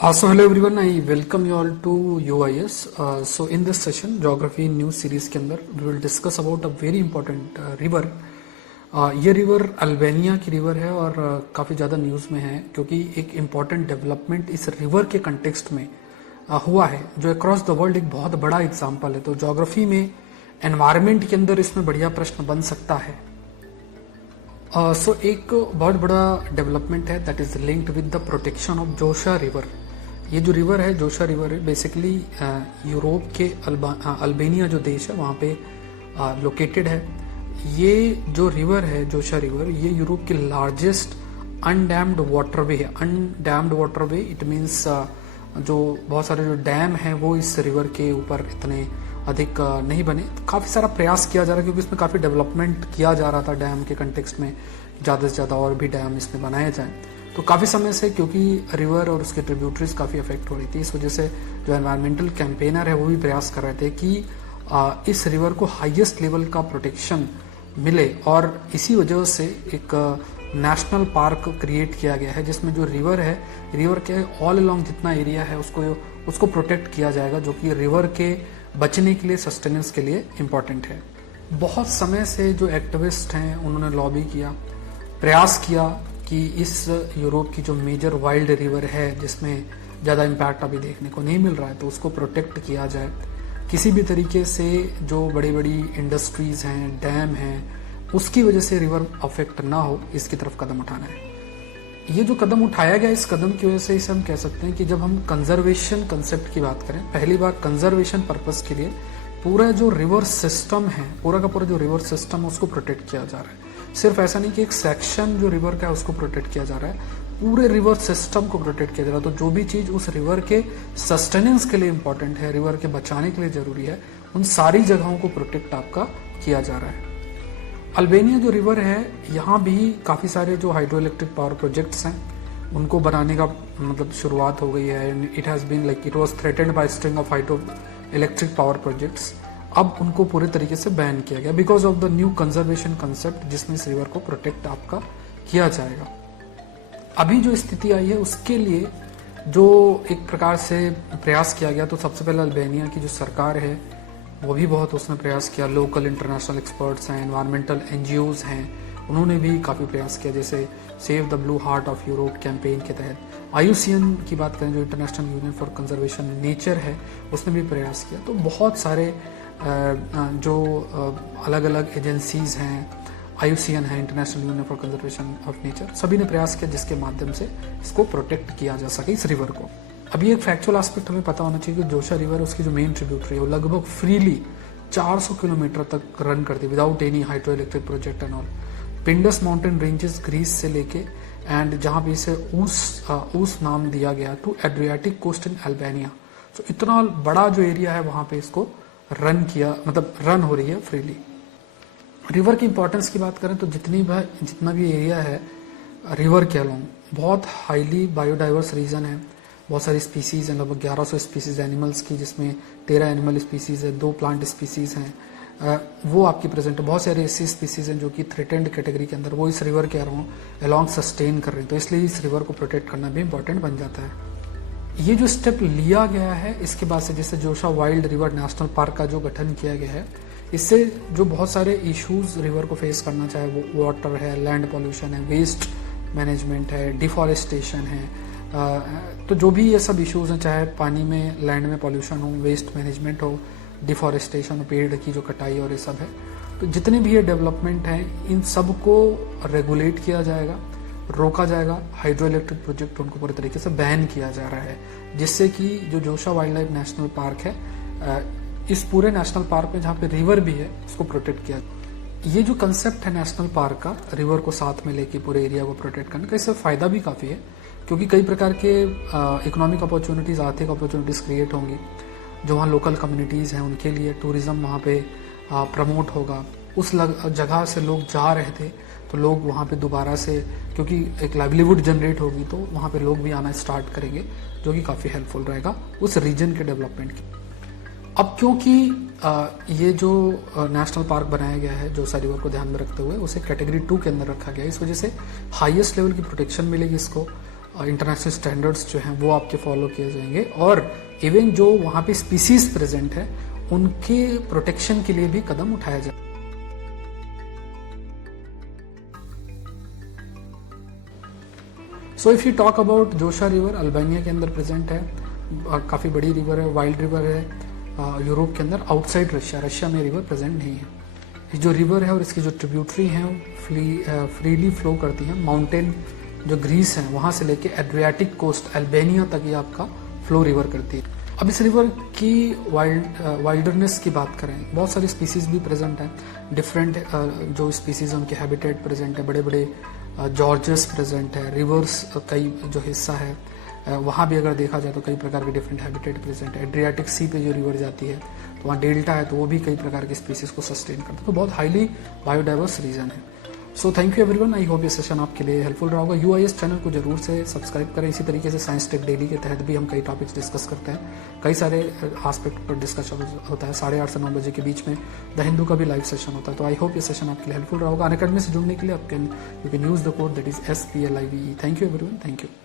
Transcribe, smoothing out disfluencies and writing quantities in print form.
So hello everyone, I welcome you all to UIS. So in this session, Geography News Series के अंदर we will discuss about a very important river. ये river Albania की river है और काफ़ी ज़्यादा news में है क्योंकि एक इम्पॉर्टेंट डेवलपमेंट इस रिवर के कंटेक्स्ट में हुआ है जो अक्रॉस द वर्ल्ड एक बहुत बड़ा एग्जाम्पल है। तो ज्योग्राफी में एनवायरमेंट के अंदर इसमें बढ़िया प्रश्न बन सकता है। एक बहुत बड़ा डेवलपमेंट है that is linked with the protection of Joshi river. ये जो रिवर है जोशा रिवर है बेसिकली यूरोप के अल्बानिया जो देश है वहाँ पे लोकेटेड है। ये जो रिवर है जोशा रिवर ये यूरोप की लार्जेस्ट अनडैम्ड वाटरवे है। अनडैम्ड वाटरवे इट मीन्स जो बहुत सारे जो डैम हैं वो इस रिवर के ऊपर इतने अधिक नहीं बने। काफ़ी सारा प्रयास किया जा रहा है क्योंकि इसमें काफ़ी डेवलपमेंट किया जा रहा था डैम के कंटेक्स्ट में, ज़्यादा से ज़्यादा और भी डैम इसमें बनाए जाएं। तो काफ़ी समय से क्योंकि रिवर और उसके ट्रिब्यूटरीज काफ़ी अफेक्ट हो रही थी, इस वजह से जो एनवायरमेंटल कैंपेनर है वो भी प्रयास कर रहे थे कि इस रिवर को हाईएस्ट लेवल का प्रोटेक्शन मिले और इसी वजह से एक नेशनल पार्क क्रिएट किया गया है जिसमें जो रिवर है, रिवर के ऑल अलोंग जितना एरिया है उसको प्रोटेक्ट किया जाएगा, जो कि रिवर के बचने के लिए, सस्टेनेंस के लिए इम्पॉर्टेंट है। बहुत समय से जो एक्टिविस्ट हैं उन्होंने लॉबी किया, प्रयास किया कि इस यूरोप की जो मेजर वाइल्ड रिवर है जिसमें ज़्यादा इम्पैक्ट अभी देखने को नहीं मिल रहा है तो उसको प्रोटेक्ट किया जाए। किसी भी तरीके से जो बड़ी बड़ी इंडस्ट्रीज हैं, डैम हैं, उसकी वजह से रिवर अफेक्ट ना हो, इसकी तरफ कदम उठाना है। ये जो कदम उठाया गया इस कदम की वजह से इसे हम कह सकते हैं कि जब हम कंजर्वेशन कंसेप्ट की बात करें, पहली बार कंजर्वेशन पर्पस के लिए पूरा जो रिवर सिस्टम है, पूरा का पूरा जो रिवर सिस्टम है उसको प्रोटेक्ट किया जा रहा है। सिर्फ ऐसा नहीं कि एक सेक्शन जो रिवर का है उसको प्रोटेक्ट किया जा रहा है, पूरे रिवर सिस्टम को प्रोटेक्ट किया जा रहा है। तो जो भी चीज उस रिवर के सस्टेनेंस के लिए इंपॉर्टेंट है, रिवर के बचाने के लिए जरूरी है, उन सारी जगहों को प्रोटेक्ट आपका किया जा रहा है। अल्बानिया जो रिवर है यहाँ भी काफ़ी सारे जो हाइड्रो इलेक्ट्रिक पावर प्रोजेक्ट्स हैं उनको बनाने का मतलब शुरुआत हो गई है। It has been like it was threatened by string of hydro electric power projects. अब उनको पूरे तरीके से बैन किया गया because of the new conservation concept जिसमें इस रिवर को प्रोटेक्ट आपका किया जाएगा। अभी जो स्थिति आई है उसके लिए जो एक प्रकार से प्रयास किया गया, तो सबसे पहले अल्बानिया की जो सरकार है वो भी बहुत उसने प्रयास किया। लोकल इंटरनेशनल एक्सपर्ट्स हैं, एनवायरमेंटल एनजीओज हैं, उन्होंने भी काफ़ी प्रयास किया। जैसे save the blue heart of Europe campaign के तहत IUCN की बात करें जो international union for conservation nature है, उसने भी प्रयास किया। तो बहुत सारे जो अलग अलग एजेंसीज हैं, IUCN है, international union for conservation of nature, सभी ने प्रयास किया जिसके माध्यम से इसको प्रोटेक्ट किया जा सके इस रिवर को। अभी एक फैक्चुअल एस्पेक्ट हमें पता होना चाहिए कि जोशा रिवर उसकी जो मेन ट्रिब्यूटरी है वो लगभग फ्रीली 400 किलोमीटर तक रन करती है without any hydro electric project and all. Pindus mountain ranges Greece से लेके एंड जहाँ भी इसे ऊस नाम दिया गया to Adriatic coast in Albania. तो इतना बड़ा जो एरिया है वहाँ पे इसको रन हो रही है फ्रीली। रिवर की इंपॉर्टेंस की बात करें तो जितना भी एरिया है रिवर के अलोंग बहुत हाईली बायोडाइवर्स रीजन है। बहुत सारी स्पीसीज हैं, लगभग 1100 स्पीसीज एनिमल्स की, जिसमें 13 एनिमल स्पीसीज है, 2 प्लांट स्पीसीज हैं, वो आपकी प्रेजेंट है। बहुत सारे ऐसी स्पीसीज हैं जो कि थ्रेटेंड कैटेगरी के अंदर वो इस रिवर के अलोंग सस्टेन कर रहे हैं, तो इसलिए इस रिवर को प्रोटेक्ट करना भी इंपॉर्टेंट बन जाता है। ये जो स्टेप लिया गया है इसके बाद से जैसे जोशा वाइल्ड रिवर नेशनल पार्क का जो गठन किया गया है, इससे जो बहुत सारे इश्यूज रिवर को फेस करना, चाहे वो वाटर है, लैंड पॉल्यूशन है, वेस्ट मैनेजमेंट है, डिफॉरेस्टेशन है, तो जो भी ये सब इश्यूज हैं, चाहे पानी में, लैंड में पॉल्यूशन हो, वेस्ट मैनेजमेंट हो, डिफॉरेस्टेशन, पेड़ की जो कटाई और ये सब है, तो जितने भी ये डेवलपमेंट हैं इन सब को रेगुलेट किया जाएगा, रोका जाएगा। हाइड्रो इलेक्ट्रिक प्रोजेक्ट उनको पूरे तरीके से बैन किया जा रहा है, जिससे कि जो जोशा वाइल्ड लाइफ नेशनल पार्क है, इस पूरे नेशनल पार्क में जहाँ पे रिवर भी है उसको प्रोटेक्ट किया। ये जो कंसेप्ट है नेशनल पार्क का, रिवर को साथ में लेके पूरे एरिया को प्रोटेक्ट करने का, इससे फायदा भी काफ़ी है क्योंकि कई प्रकार के इकोनॉमिक अपॉर्चुनिटीज़, आर्थिक अपॉर्चुनिटीज़ क्रिएट होंगी। जो वहाँ लोकल कम्युनिटीज़ हैं उनके लिए टूरिज़्म वहाँ पे प्रमोट होगा। उस जगह से लोग जा रहे थे तो लोग वहाँ पे दोबारा से, क्योंकि एक लाइवलीहुड जनरेट होगी तो वहाँ पे लोग भी आना स्टार्ट करेंगे, जो कि काफ़ी हेल्पफुल रहेगा उस रीजन के डेवलपमेंट की। अब क्योंकि ये जो नेशनल पार्क बनाया गया है जोशा रिवर को ध्यान में रखते हुए, उसे कैटेगरी 2 के अंदर रखा गया है, इस वजह से हाईएस्ट लेवल की प्रोटेक्शन मिलेगी इसको। इंटरनेशनल स्टैंडर्ड्स जो हैं वो आपके फॉलो किए जाएंगे, और इवन जो वहाँ पे स्पीसीज प्रेजेंट है उनके प्रोटेक्शन के लिए भी कदम उठाया जाए। So if you talk about Joshi river, Albania के अंदर प्रेजेंट है, काफ़ी बड़ी रिवर है, वाइल्ड रिवर है यूरोप के अंदर, आउटसाइड रशिया में रिवर प्रेजेंट नहीं है। ये जो रिवर है और इसकी जो ट्रिब्यूटरी हैं फ्रीली फ्लो करती हैं, माउंटेन जो ग्रीस है वहाँ से लेके एड्रियाटिक कोस्ट अल्बानिया तक ये आपका फ्लो रिवर करती है। अब इस रिवर की वाइल्डरनेस की बात करें, बहुत सारी स्पीसीज भी प्रेजेंट हैं, डिफरेंट जो स्पीसीज हैं उनके हैबिटेट प्रेजेंट है, बड़े बड़े जॉर्जेस प्रेजेंट है, रिवर्स कई जो हिस्सा है वहाँ भी अगर देखा जाए तो कई प्रकार के डिफरेंट हैबिटेट प्रेजेंट है। एड्रियाटिक सी पे जो रिवर जाती है तो वहाँ डेल्टा है तो वो भी कई प्रकार के स्पीसीज को सस्टेन करता है, तो बहुत हाईली बायोडाइवर्स रीजन है। So thank you everyone, I hope ये सेशन आपके लिए हेल्पफुल रहा होगा। UIS चैनल को जरूर से सब्सक्राइब करें। इसी तरीके से साइंस टेक डेली के तहत भी हम कई टॉपिक्स डिस्कस करते हैं, कई सारे एस्पेक्ट पर डिस्कशन होता है। 8:30 से 9 बजे के बीच में द हिंदू का भी लाइव सेशन होता है, तो आई होप ये सेशन आपके लिए हेल्पफुल रहा होगा। अनअकैडमी से जुड़ने के लिए आप you can use the code that is SPLIVE। Thank you everyone, thank you.